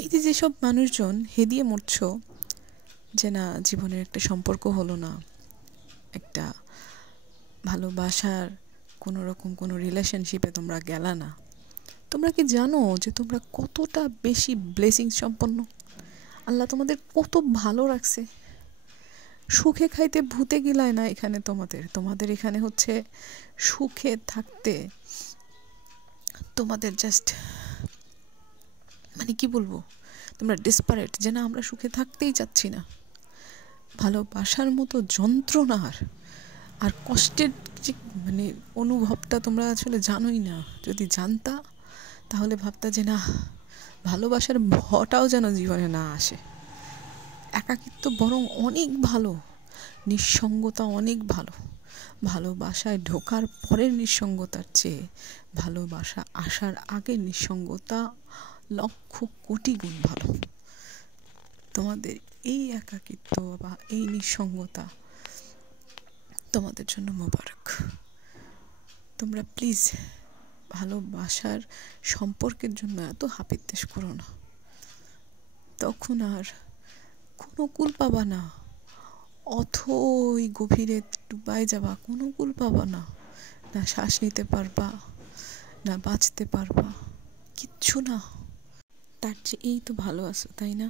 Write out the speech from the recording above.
এই যে যেসব মানুষজন হেদিয়ে মরছো যে না জীবনের একটা সম্পর্ক হলো না, একটা ভালোবাসার কোনো রকম কোনো রিলেশনশিপে তোমরা গেলা না, তোমরা কি জানো যে তোমরা কতটা বেশি ব্লেসিং সম্পন্ন? আল্লাহ তোমাদের কত ভালো রাখছে। সুখে খাইতে ভূতে গিলায় না এখানে, তোমাদের এখানে হচ্ছে সুখে থাকতে তোমাদের জাস্ট মানে কি বলবো, তোমরা ডিসপারেট যে না আমরা সুখে থাকতেই চাচ্ছি না। ভালোবাসার মতো যন্ত্রণার আর কষ্টের যে মানে অনুভবটা তোমরা আসলে জানোই না। যদি জানতা তাহলে ভাবতা যে না, ভালোবাসার ভটাও যেন জীবনে না আসে। একাকিত্ব বরং অনেক ভালো, নিঃসঙ্গতা অনেক ভালো। ভালোবাসায় ঢোকার পরের নিঃসঙ্গতার চেয়ে ভালোবাসা আসার আগের নিঃসঙ্গতা লক্ষ কোটি গুণ ভালো। তোমাদের এই একাকিত্ব বা এই নিঃসঙ্গতা তোমাদের জন্য মোবারক। তোমরা প্লিজ ভালোবাসার সম্পর্কের জন্য এত হাপিত্তেশ করো না, তখন আর কোনো কুল পাবা না। অথই গভীরে ডুবাই যাবা, কোনো কুল পাবা না। না শ্বাস নিতে পারবা, না বাঁচতে পারবা, কিচ্ছু না। তার চেয়ে এই তো ভালো আছো, তাই না?